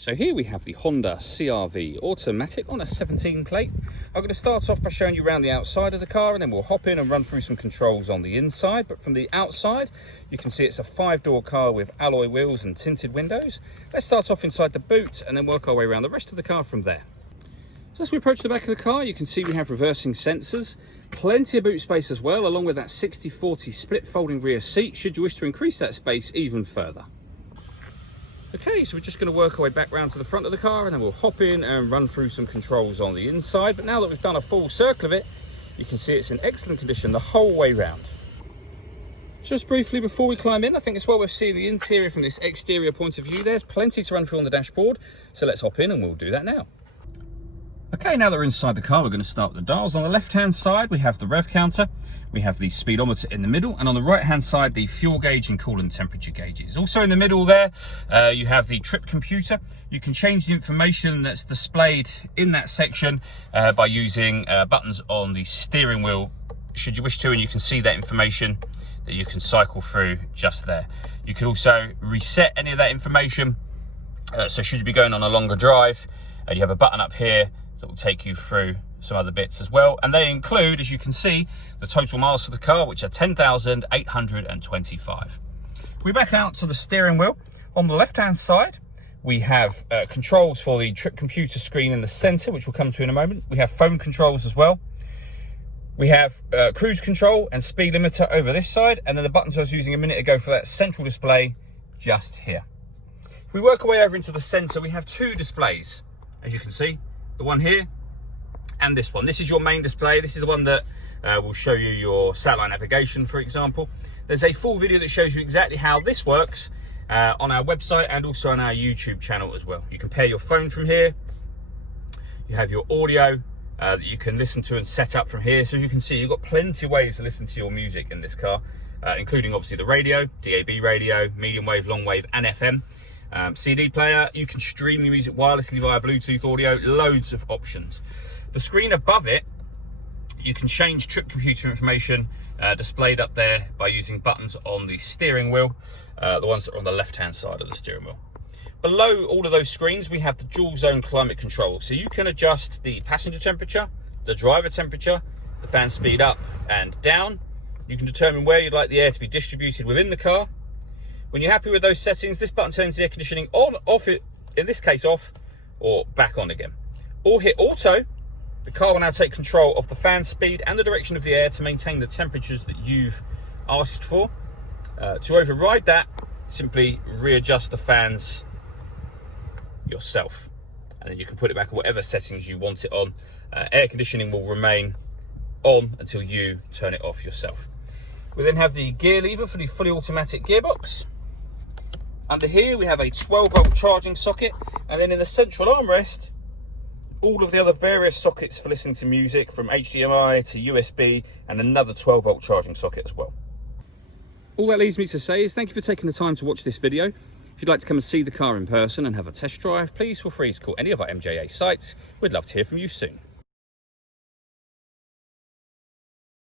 So here we have the Honda CR-V automatic on a 17 plate. I'm going to start off by showing you around the outside of the car, and then we'll hop in and run through some controls on the inside. But from the outside, you can see it's a 5-door car with alloy wheels and tinted windows. Let's start off inside the boot and then work our way around the rest of the car from there. So as we approach the back of the car, you can see we have reversing sensors, plenty of boot space as well, along with that 60/40 split folding rear seat should you wish to increase that space even further. Okay, so we're just going to work our way back round to the front of the car, and then we'll hop in and run through some controls on the inside. But now that we've done a full circle of it, you can see it's in excellent condition the whole way round. Just briefly before we climb in, I think it's well worth seeing the interior from this exterior point of view. There's plenty to run through on the dashboard, so let's hop in and we'll do that now. Okay, now that we're inside the car, we're going to start with the dials. On the left-hand side, we have the rev counter, we have the speedometer in the middle, and on the right-hand side, the fuel gauge and coolant temperature gauges. Also in the middle there, you have the trip computer. You can change the information that's displayed in that section by using buttons on the steering wheel, should you wish to, and you can see that information that you can cycle through just there. You can also reset any of that information, so should you be going on a longer drive, you have a button up here that will take you through some other bits as well. And they include, as you can see, the total miles for the car, which are 10,825. If we back out to the steering wheel, on the left-hand side, we have controls for the trip computer screen in the center, which we'll come to in a moment. We have phone controls as well. We have cruise control and speed limiter over this side, and then the buttons I was using a minute ago for that central display just here. If we work our way over into the center, we have two displays, as you can see. The one here and this one. This is your main display. This is the one that will show you your satellite navigation, for example. There's a full video that shows you exactly how this works on our website and also on our YouTube channel as well. You can pair your phone from here. You have your audio that you can listen to and set up from here. So as you can see, you've got plenty of ways to listen to your music in this car, including obviously the radio, DAB radio, medium wave, long wave, and FM. CD player, you can stream your music wirelessly via Bluetooth audio, loads of options. The screen above it, you can change trip computer information displayed up there by using buttons on the steering wheel, the ones that are on the left hand side of the steering wheel. Below all of those screens, we have the dual zone climate control, so you can adjust the passenger temperature, the driver temperature, the fan speed up and down. You can determine where you'd like the air to be distributed within the car. When you're happy with those settings, this button turns the air conditioning on, off, in this case off, or back on again. Or hit auto, the car will now take control of the fan speed and the direction of the air to maintain the temperatures that you've asked for. To override that, simply readjust the fans yourself. And then you can put it back at whatever settings you want it on. Air conditioning will remain on until you turn it off yourself. We then have the gear lever for the fully automatic gearbox. Under here, we have a 12-volt charging socket, and then in the central armrest, all of the other various sockets for listening to music, from HDMI to USB, and another 12-volt charging socket as well. All that leaves me to say is thank you for taking the time to watch this video. If you'd like to come and see the car in person and have a test drive, please feel free to call any of our MJA sites. We'd love to hear from you soon.